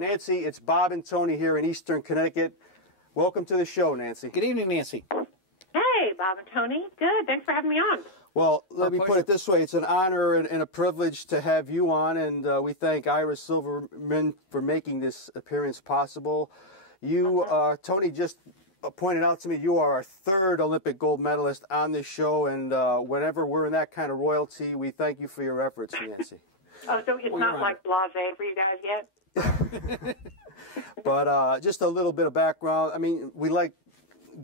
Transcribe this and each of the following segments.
Nancy, it's Bob and Tony here in Eastern Connecticut. Welcome to the show, Nancy. Good evening, Nancy. Hey, Bob and Tony. Good. Thanks for having me on. Well, let me put it this way. It's an honor and a privilege to have you on, and we thank Ira Silverman for making this appearance possible. You, Tony, just pointed out to me you are our third Olympic gold medalist on this show, and whenever we're in that kind of royalty, we thank you for your efforts, Nancy. Oh, so it's not like blasé for you guys yet? But just a little bit of background. I mean, we like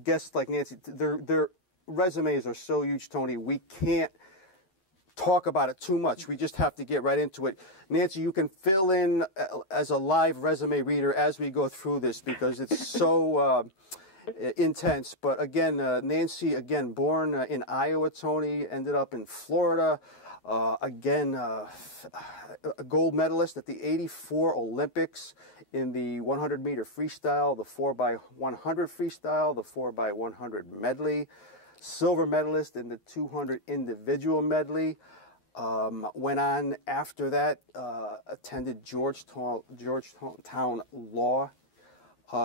guests like Nancy. Their resumes are so huge, Tony. We can't talk about it too much. We just have to get right into it. Nancy, you can fill in as a live resume reader as we go through this because it's so intense. But again, Nancy, again, born in Iowa, Tony, ended up in Florida. Again, a gold medalist at the '84 Olympics in the 100-meter freestyle, the 4x100 freestyle, the 4x100 medley. Silver medalist in the 200 individual medley. Went on after that, attended Georgetown Law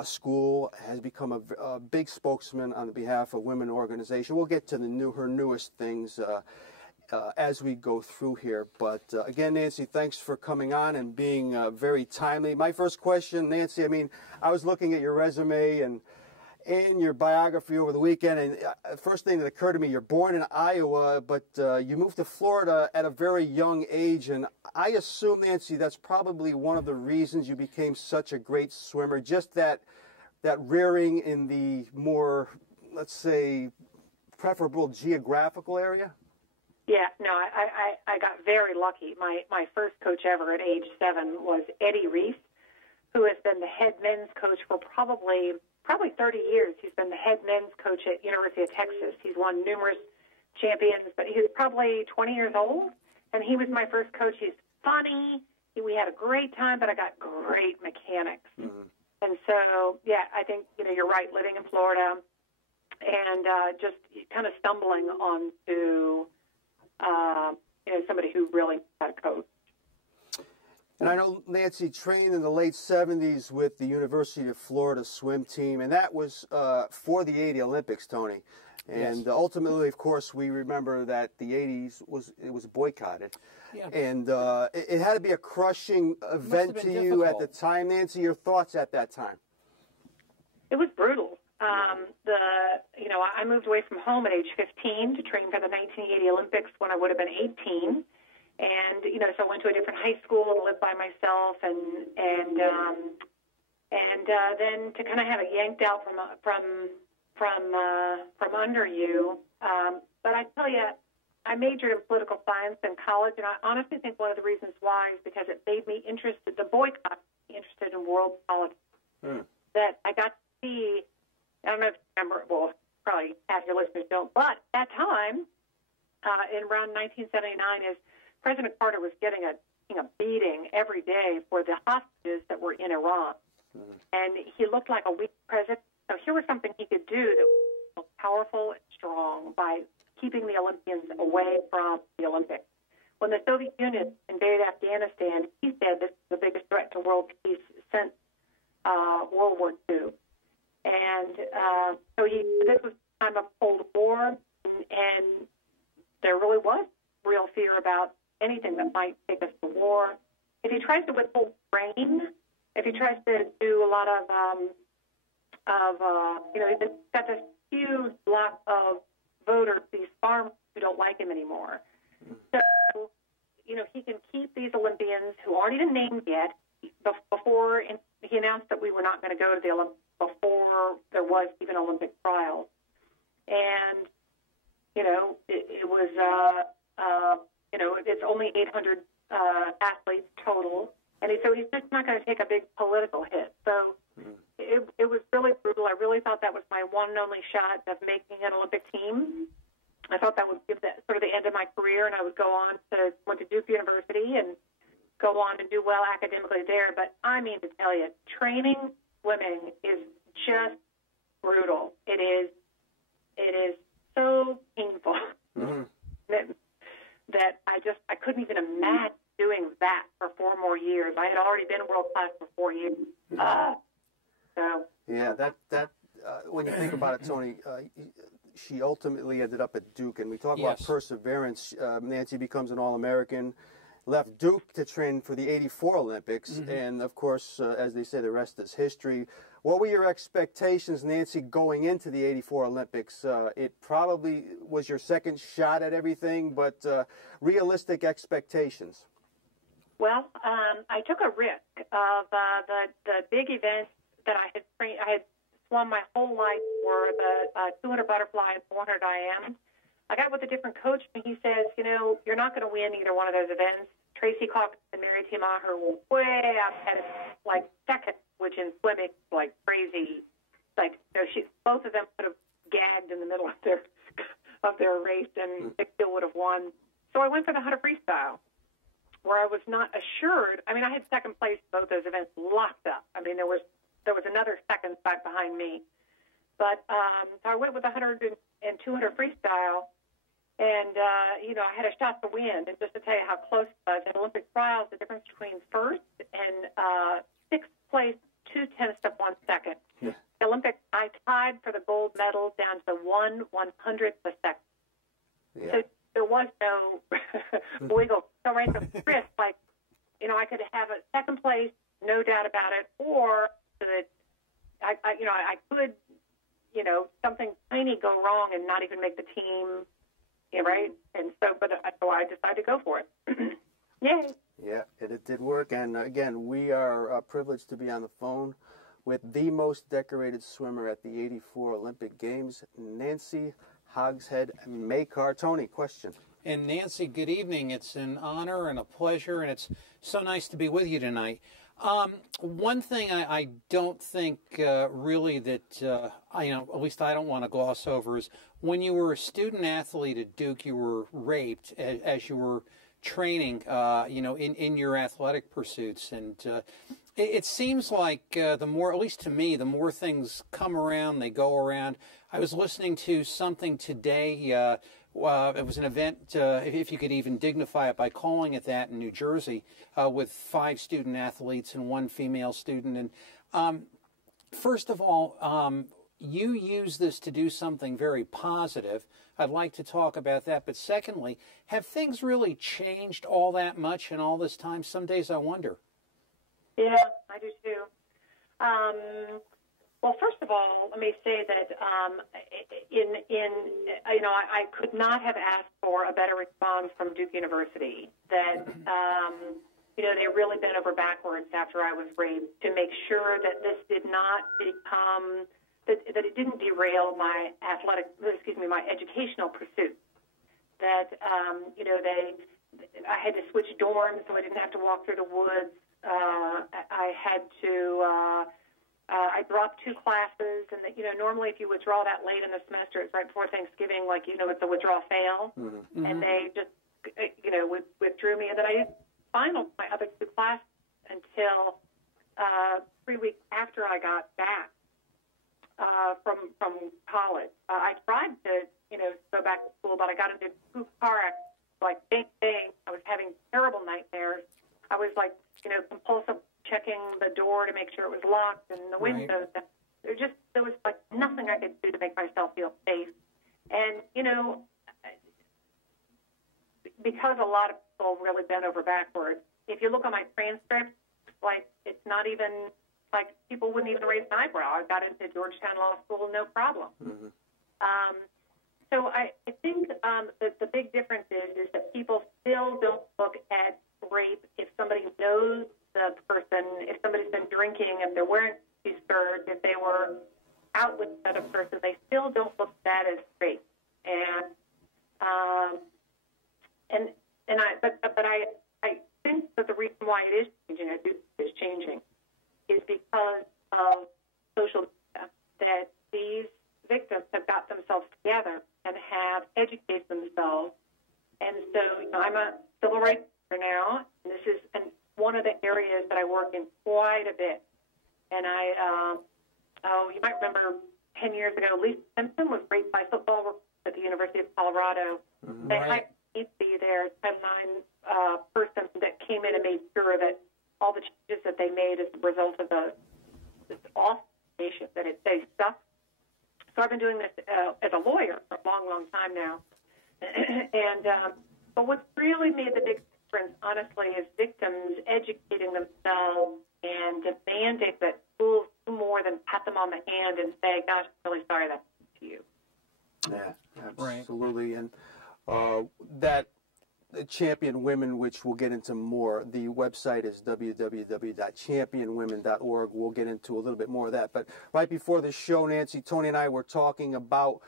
School, has become a big spokesman on behalf of women organization. We'll get to her newest things as we go through here. But again, Nancy, thanks for coming on and being very timely. My first question, Nancy, I mean, I was looking at your resume and your biography over the weekend, and first thing that occurred to me, you're born in Iowa, but you moved to Florida at a very young age, and I assume, Nancy, that's probably one of the reasons you became such a great swimmer, just that rearing in the more, let's say, preferable geographical area? Yeah, no, I got very lucky. My first coach ever at age 7 was Eddie Reese, who has been the head men's coach for probably 30 years. He's been the head men's coach at University of Texas. He's won numerous champions, but he was probably 20 years old, and he was my first coach. He's funny. We had a great time, but I got great mechanics. Mm-hmm. And so, yeah, I think, you're right, living in Florida and just kind of stumbling onto, somebody who really had a coach. And I know Nancy trained in the late 70s with the University of Florida swim team, and that was for the '80 Olympics, Tony. And yes. Ultimately, of course, we remember that the '80s was boycotted. Yeah. And it had to be a crushing event to you at the time, Nancy. Your thoughts at that time? It was brutal. I moved away from home at age 15 to train for the 1980 Olympics when I would have been 18. And, so I went to a different high school and lived by myself and then to kind of have it yanked out from under you. But I tell you, I majored in political science in college, and I honestly think one of the reasons why is because it made me interested in world politics. That I got to see, I don't know if you remember, well, probably half your listeners don't, but at that time, in around 1979, is President Carter was getting a beating every day for the hostages that were in Iran. And he looked like a weak president. So here was something he could do that was powerful and strong by keeping the Olympians away from the Olympics. When the Soviet Union invaded Afghanistan, he said this is the biggest threat to world peace since World War II. And so this was the time of Cold War, and there really was real fear about anything that might take us to war. If he tries to withhold grain, if he tries to do a lot of he's got this huge block of voters, these farmers who don't like him anymore. So, he can keep these Olympians who aren't even named yet before he announced that we were not going to go to the Olympics before there was even Olympic trials. And, it was, it's only 800 athletes total. And so he's just not going to take a big political hit. So it was really brutal. I really thought that was my one and only shot of making an Olympic team. I thought that would give that sort of the end of my career, and I would went to Duke University and go on and do well academically there. But I mean to tell you, training swimming is just brutal. It is so painful that I couldn't even imagine doing that for 4 more years. I had already been world class for 4 years. So yeah, that when you think about it, Tony, she ultimately ended up at Duke, and we talk about perseverance. Nancy becomes an All-American, left Duke to train for the '84 Olympics, and of course, as they say, the rest is history. What were your expectations, Nancy, going into the '84 Olympics? It probably was your second shot at everything, but realistic expectations. Well, I took a risk of the big events that I had swum my whole life were the 200 butterfly and 400 IM. I got with a different coach, and he says, you're not going to win either one of those events. Tracy Calkins and Mary T. Maher were way up at like second, which in swimming is like crazy. Like, both of them could have gagged in the middle of their race, and they still would have won. So I went for the 100 freestyle, where I was not assured. I mean, I had second place both those events locked up. I mean, there was another second back behind me. But so I went with 100 and 200 freestyle, and, I had a shot to win. And just to tell you how close it was, in Olympic trials, the difference between first and sixth place, 0.2 of 1 second. Yeah. The Olympics, I tied for the gold medal down to 1/100th of a second. Yeah. So there was no wiggle. So right the wrist, like, I could have a second place, no doubt about it, or that I could, something tiny go wrong and not even make the team, right? And so, so I decided to go for it. Yay. Yeah, it did work. And again, we are privileged to be on the phone with the most decorated swimmer at the '84 Olympic Games, Nancy Hogshead-Makar. Tony, question. And Nancy, good evening. It's an honor and a pleasure, and it's so nice to be with you tonight. One thing I don't think really that, at least I don't want to gloss over is when you were a student athlete at Duke, you were raped as you were training, in your athletic pursuits. And it seems like the more, at least to me, the more things come around, they go around. I was listening to something today. It was an event, if you could even dignify it by calling it that, in New Jersey, with 5 student athletes and 1 female student. And first of all, you use this to do something very positive. I'd like to talk about that. But secondly, have things really changed all that much in all this time? Some days I wonder. Yeah, I do too. Well, first of all, let me say that I could not have asked for a better response from Duke University. That they really bent over backwards after I was raped to make sure that this did not become that it didn't derail my my educational pursuits. That I had to switch dorms, so I didn't have to walk through the woods. I had to. I dropped 2 classes, and normally if you withdraw that late in the semester, it's right before Thanksgiving, it's a withdrawal fail, mm-hmm. And they just, withdrew me, and then I didn't final my other 2 classes until 3 weeks after I got back from college. I tried to, go back to school, but I got into 2 car accidents, bang. I was having terrible nightmares. I was compulsive checking the door to make sure it was locked and the windows. Right. There was nothing I could do to make myself feel safe. And, because a lot of people really bent over backwards, if you look on my transcript, it's not even, people wouldn't even raise an eyebrow. I got into Georgetown Law School, no problem. Mm-hmm. So I think the big difference is that people still don't look at rape if somebody knows the person, if somebody's been drinking, if they're wearing these skirts, if they were out with another person, they still don't look at that as rape. But I think that the reason why it is changing is because of social media, that these victims have got themselves together and have educated themselves. And so I'm a civil rights lawyer now, and this is one of the areas that I work in quite a bit. And you might remember 10 years ago, Lisa Simpson was raped by football recruits at the University of Colorado. Mm-hmm. They hired me to be their Title IX person that came in and made sure that all the changes that they made as a result of this awful nation that they stuck. So I've been doing this as a lawyer for a long, long time now. But what's really made the big difference, honestly, is victims educating themselves and demanding that schools do more than pat them on the hand and say, gosh, I'm really sorry that happened to you. Yeah, absolutely. Right. And that Champion Women, which we'll get into more, the website is www.championwomen.org. We'll get into a little bit more of that. But right before the show, Nancy, Tony and I were talking about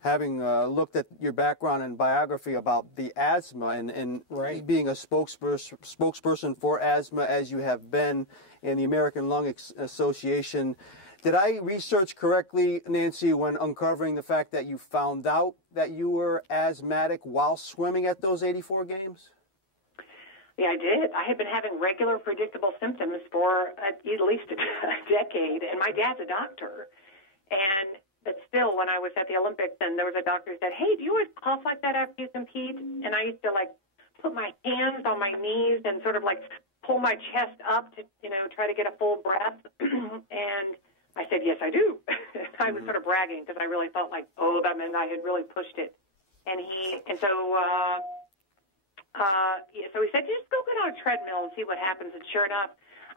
having looked at your background and biography about the asthma and being a spokesperson for asthma, as you have been in the American Lung Association. Did I research correctly, Nancy, when uncovering the fact that you found out that you were asthmatic while swimming at those 84 games? Yeah, I did. I had been having regular, predictable symptoms for at least a decade, and my dad's a doctor. But still, when I was at the Olympics, and there was a doctor who said, hey, do you always cough like that after you compete? And I used to, put my hands on my knees and sort of, pull my chest up to, try to get a full breath. And I said, yes, I do. I was sort of bragging because I really felt like, that meant I had really pushed it. So he said, just go get on a treadmill and see what happens. And sure enough,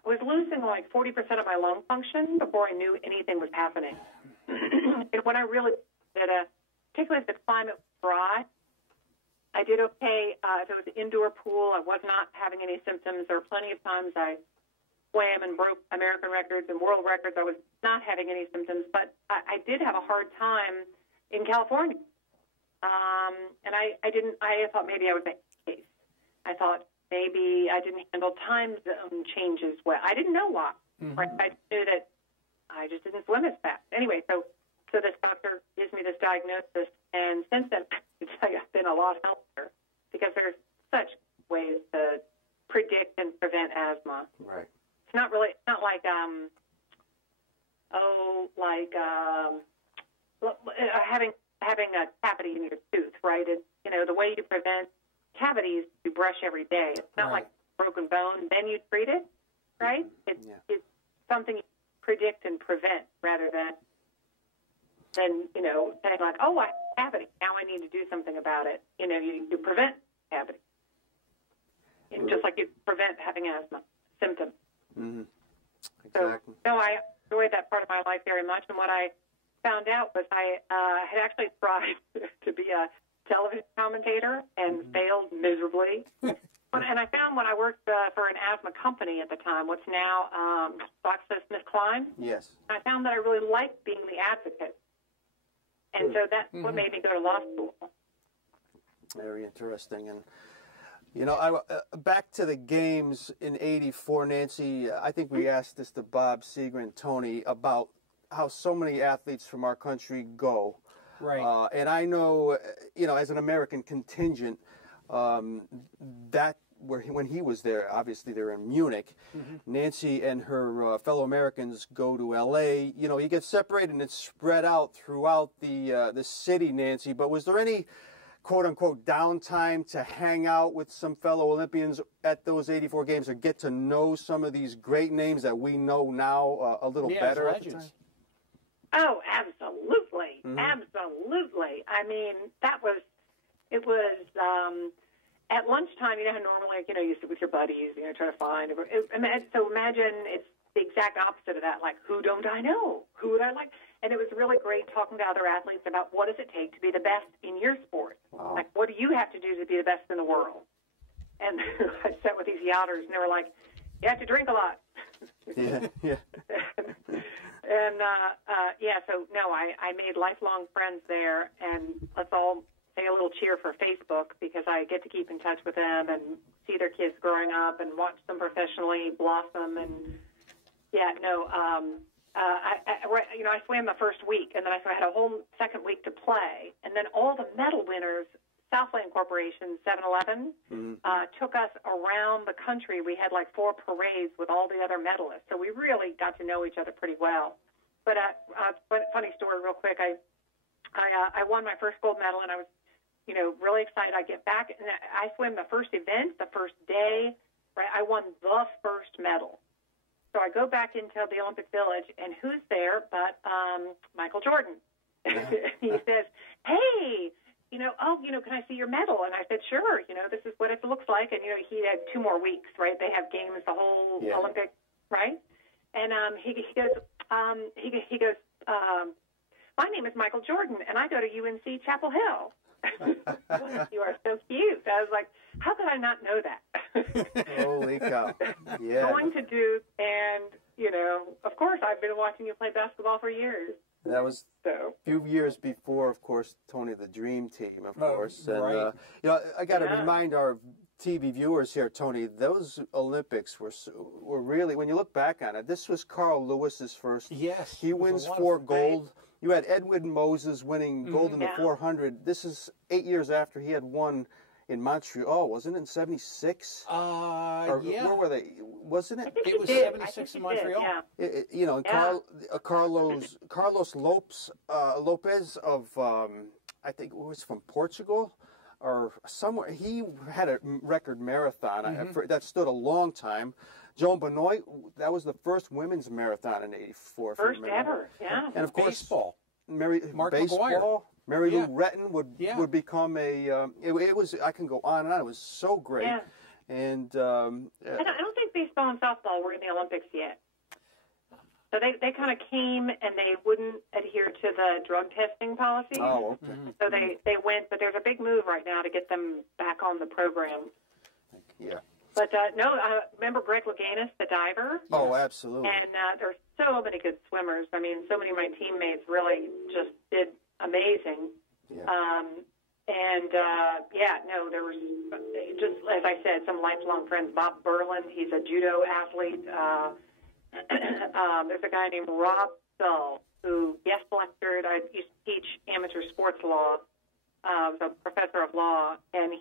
I was losing 40% of my lung function before I knew anything was happening. And when I really did, particularly if the climate was dry, I did okay. If it was an indoor pool, I was not having any symptoms. There were plenty of times I swam and broke American records and world records. I was not having any symptoms, but I did have a hard time in California. And I thought maybe I was a case. I thought maybe I didn't handle time zone changes well. I didn't know why. Mm-hmm. Right? I knew that I just didn't swim as fast. Anyway, so this doctor gives me this diagnosis, and since then, I've been a lot healthier because there's such ways to predict and prevent asthma. Right. It's not really, it's not like, having a cavity in your tooth, right? It's, the way you prevent cavities, you brush every day. It's not like broken bone, then you treat it, right? It's something you predict and prevent rather than saying I have a cavity, now I need to do something about it. You prevent cavity. Just like you prevent having asthma symptoms. Mm-hmm. Exactly. So I enjoyed that part of my life very much. And what I found out was I had actually tried to be a television commentator and failed miserably. And I found when I worked for an asthma company at the time, what's now GlaxoSmithKline. Yes. I found that I really liked being the advocate. And so that's what made me go to law school. Very interesting. And, back to the games in '84, Nancy, I think we asked this to Bob Seeger and Tony about how so many athletes from our country go. Right. And I know, as an American contingent, when he was there, obviously they're in Munich, Nancy and her fellow Americans go to L.A. You get separated and it's spread out throughout the city, Nancy. But was there any quote-unquote downtime to hang out with some fellow Olympians at those 84 games or get to know some of these great names that we know now a little better at the time? Oh, absolutely. Absolutely. I mean, it was at lunchtime, how normally, you sit with your buddies, try to find. So imagine it's the exact opposite of that. Like, who don't I know? Who would I like? And it was really great talking to other athletes about what does it take to be the best in your sport? Wow. Like, what do you have to do to be the best in the world? And I sat with these yachters, and they were like, you have to drink a lot. Yeah. I made lifelong friends there, and let's all say a little cheer for Facebook because I get to keep in touch with them and see their kids growing up and watch them professionally blossom. And I swam the first week, and then I had a whole second week to play, and then all the medal winners, Southland Corporation, 7-Eleven, took us around the country. We had 4 parades with all the other medalists, so we really got to know each other pretty well. But funny story real quick, I won my first gold medal, and I was, really excited. I get back, and I swam the first event, the first day, right? I won the first medal. So I go back into the Olympic Village, and who's there but Michael Jordan? He says, hey, can I see your medal? And I said, sure, this is what it looks like. And, he had 2 more weeks, right? They have games the whole Olympic, right? And he goes, my name is Michael Jordan, and I go to UNC Chapel Hill. You are so cute. I was like, how could I not know that? Holy cow. Yeah. Going to Duke, and, of course, I've been watching you play basketball for years. That was a few years before, of course, Tony, the Dream Team, of course. And, right. I got to remind our TV viewers here, Tony, those Olympics were really, when you look back on it, this was Carl Lewis's first. Yes. He wins 4 gold. You had Edwin Moses winning gold in the 400. This is 8 years after he had won in Montreal, wasn't it, in 76? Or yeah. where were they? Wasn't it? It was 76 in Montreal. Carlos Lopez of, I think it was from Portugal or somewhere. He had a record marathon that stood a long time. Joan Benoit, that was the first women's marathon in '84. First ever, yeah. And of course, baseball. Mark McGuire. Mary Lou Retton would become a. It was. I can go on and on. It was so great. Yeah. And I don't think baseball and softball were in the Olympics yet. So they kind of came and they wouldn't adhere to the drug testing policy. Oh, okay. So they went, but there's a big move right now to get them back on the program. Yeah. But remember Greg Louganis, the diver? Oh, absolutely. And there's so many good swimmers. I mean, so many of my teammates really just did amazing. Yeah. There was just, as I said, some lifelong friends. Bob Berlin, he's a judo athlete. There's a guy named Rob Stull who guest lectured. I used to teach amateur sports law. I was a professor of law, and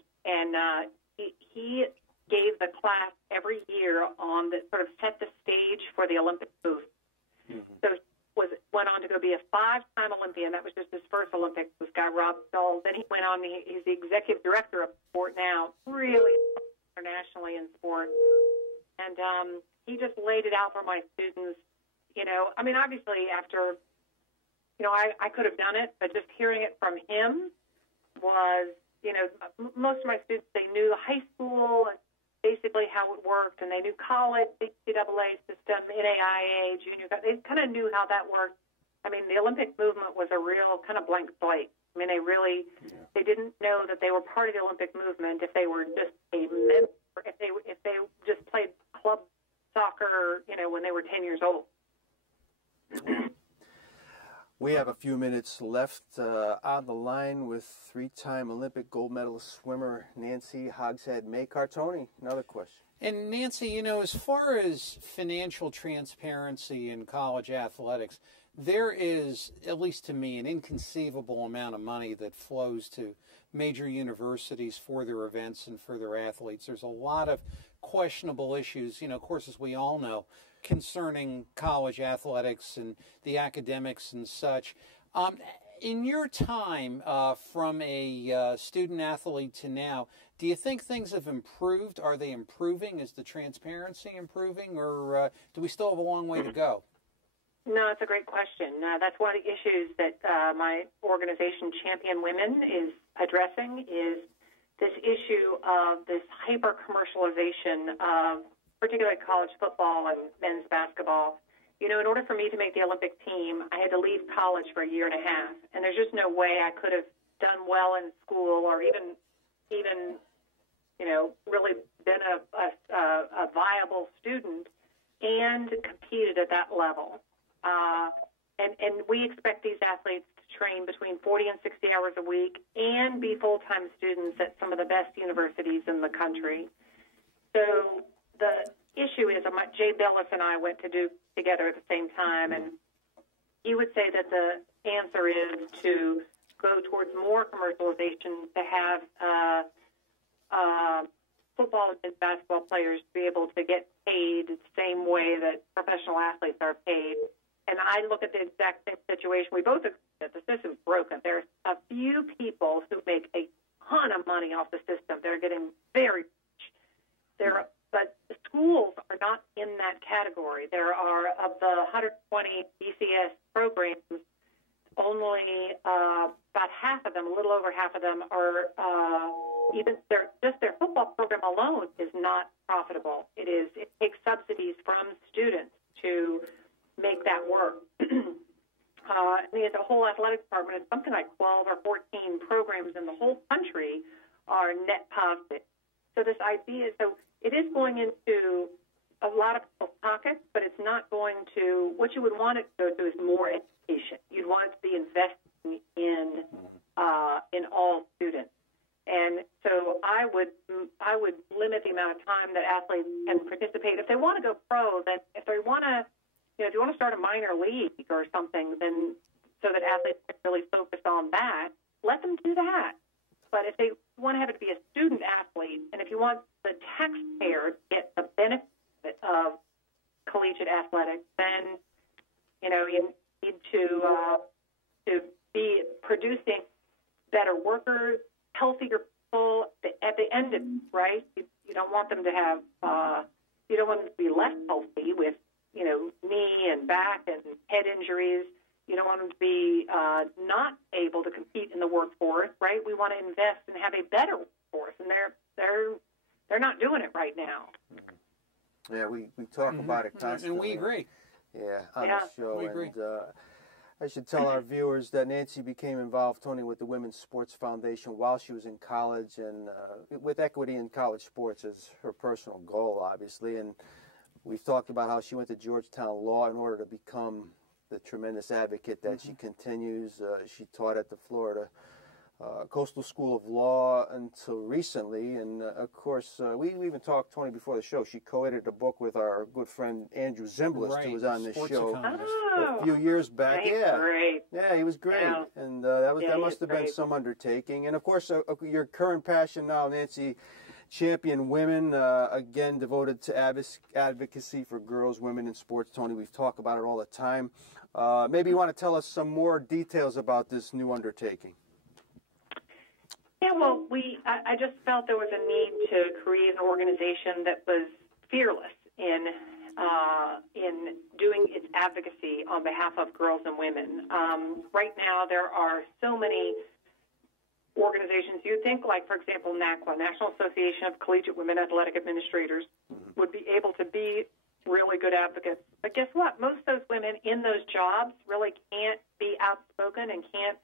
he gave the class every year on the sort of set the stage for the Olympic move. Mm-hmm. So went on to go be a 5-time Olympian. That was just his first Olympics. This guy Rob Stull. Then he went on. He's the executive director of sport now, really internationally in sport. And he just laid it out for my students. Obviously after, I could have done it, but just hearing it from him was, most of my students, they knew the high school and basically how it worked, and they knew college, the NCAA system, NAIA, junior. They kind of knew how that worked. I mean, the Olympic movement was a real kind of blank slate. I mean, they didn't know that they were part of the Olympic movement if they were just a member, if they just played club soccer, when they were 10 years old. We have a few minutes left on the line with 3-time Olympic gold medalist swimmer Nancy Hogshead-Makar. Tony, another question. And Nancy, as far as financial transparency in college athletics, there is, at least to me, an inconceivable amount of money that flows to major universities for their events and for their athletes. There's a lot of questionable issues, of course, as we all know, concerning college athletics and the academics and such. In your time from a student athlete to now, do you think things have improved? Are they improving? Is the transparency improving? Or do we still have a long way to go? No, it's a great question. That's one of the issues that my organization, Champion Women, is addressing, is this issue of this hyper-commercialization of particularly college football and men's basketball. In order for me to make the Olympic team, I had to leave college for a year and a half, and there's just no way I could have done well in school or even really been a viable student and competed at that level. And we expect these athletes to train between 40 and 60 hours a week and be full-time students at some of the best universities in the country. So the issue is, Jay Billis and I went to Duke together at the same time, and he would say that the answer is to go towards more commercialization, to have football and basketball players be able to get paid the same way that professional athletes are paid. And I look at the exact same situation. We both agree that the system's broken. There's a few people who make a ton of money off the system. They're getting very rich. There But the schools are not in that category. There are, of the 120 BCS programs, only about half of them, a little over half of them, are just their football program alone is not profitable. It takes subsidies from students to make that work. The whole athletic department is something like 12 or 14 programs in the whole country are net positive. So this idea, it is going into a lot of people's pockets, but it's not going to, what you would want it to go to is more education. You'd want it to be investing in all students. And so I would limit the amount of time that athletes can participate. If they want to go pro, then if they want to, if you want to start a minor league or something, then so that athletes can really focus on that, let them do that. But if they want to have it be a student athlete, and if you want the taxpayer to get the benefit of collegiate athletics, then you need to be producing better workers, healthier people at the end of it, right? You don't want them to have you don't want them to be less healthy with knee and back and head injuries. You don't want them to be not able to compete in the workforce, right? We want to invest and have a better workforce, and they're not doing it right now. Yeah, we talk about it constantly. And we agree. Yeah, on the show. We agree. And I should tell our viewers that Nancy became involved, Tony, with the Women's Sports Foundation while she was in college, and with equity in college sports as her personal goal, obviously. And we've talked about how she went to Georgetown Law in order to become the tremendous advocate that she continues. She taught at the Florida Coastal School of Law until recently, and of course, we even talked, Tony, before the show. She co-edited a book with our good friend Andrew Zimbalist, who was on this show a few years back. Great. Yeah, he was great, and that must have been some undertaking. And of course, your current passion now, Nancy, champion women, again devoted to advocacy for girls, women in sports. Tony, we've talked about it all the time. Maybe you want to tell us some more details about this new undertaking. Yeah, well, I just felt there was a need to create an organization that was fearless in doing its advocacy on behalf of girls and women. Right now, there are so many organizations. You'd think, like, for example, NACWA, National Association of Collegiate Women Athletic Administrators, would be able to be really good advocates. But guess what? Most of those women in those jobs really can't be outspoken and can't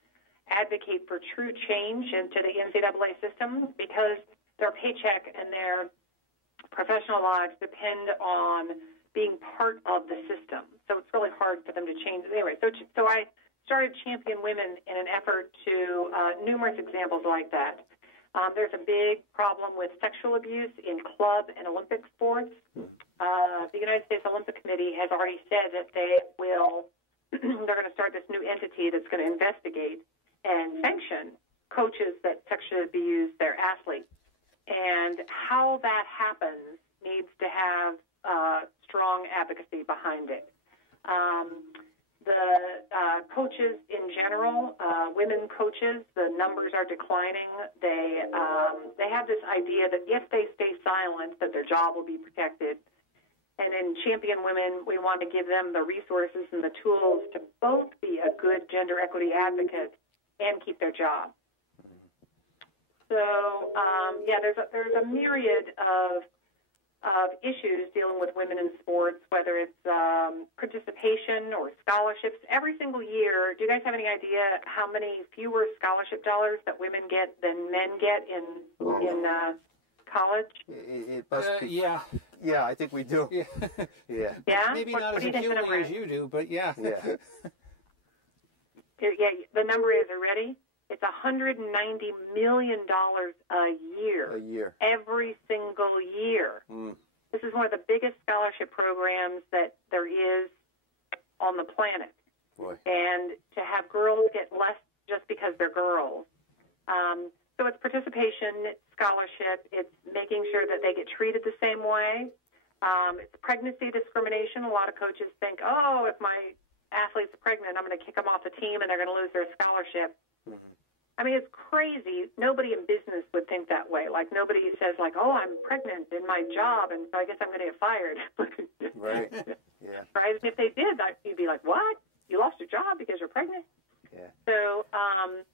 advocate for true change into the NCAA system because their paycheck and their professional lives depend on being part of the system. So it's really hard for them to change. Anyway, so I started Champion Women in an effort to numerous examples like that. There's a big problem with sexual abuse in club and Olympic sports. The United States Olympic Committee has already said that they're going to start this new entity that's going to investigate and sanction coaches that sexually abuse their athletes. And how that happens needs to have strong advocacy behind it. The coaches in general, women coaches, the numbers are declining. They have this idea that if they stay silent, that their job will be protected. And in Champion Women, we want to give them the resources and the tools to both be a good gender equity advocate and keep their job. So, there's a myriad of issues dealing with women in sports, whether it's participation or scholarships. Every single year, do you guys have any idea how many fewer scholarship dollars that women get than men get in college? It must be. Yeah. Yeah, I think we do. Yeah. Yeah? Maybe not as acutely as you do, but yeah. Yeah. Yeah, the number is, are you ready? It's $190 million a year. A year. Every single year. This is one of the biggest scholarship programs that there is on the planet. Boy. And to have girls get less just because they're girls. So it's participation, it's scholarship, it's making sure that they get treated the same way. It's pregnancy discrimination. A lot of coaches think, oh, if my athlete's pregnant, I'm going to kick them off the team and they're going to lose their scholarship. I I mean, it's crazy. Nobody in business would think that way. Like, nobody says, like, oh, I'm pregnant in my job, and so I guess I'm going to get fired. Right. Yeah. Right? And if they did, you'd be like, what? You lost your job because you're pregnant? Yeah. So, and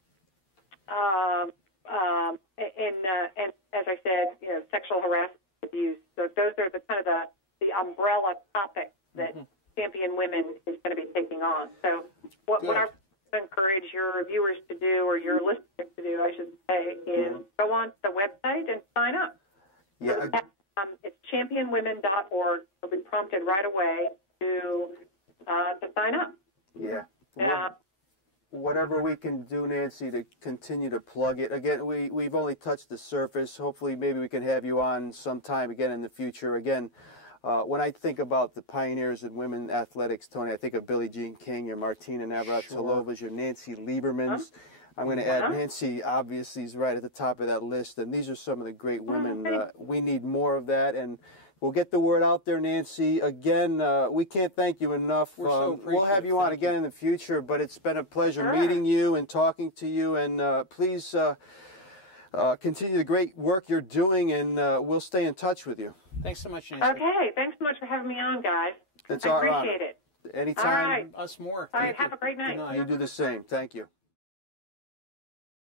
as I said, you know, sexual harassment, abuse. So those are the kind of the umbrella topics that Champion Women is going to be taking on. So what I encourage your viewers to do, or your listeners to do, I should say, is go on to the website and sign up. Yeah. So it's championwomen.org. You'll be prompted right away to sign up. Yeah. Whatever we can do, Nancy, to continue to plug it. Again, we've only touched the surface. Hopefully, maybe we can have you on sometime again in the future. Again, when I think about the pioneers in women athletics, Tony, I think of Billie Jean King, your Martina Navratilovas, your Nancy Liebermans. I'm going to add Nancy, obviously, is right at the top of that list. And these are some of the great women. We need more of that. And we'll get the word out there, Nancy. Again, we can't thank you enough. We'll have you on again in the future, but it's been a pleasure meeting you and talking to you. And please continue the great work you're doing, and we'll stay in touch with you. Thanks so much, Nancy. Okay, thanks so much for having me on, guys. It's I our appreciate honor. it. Anytime. All right. Us more. All right, have a great night. You do the same. Thank you.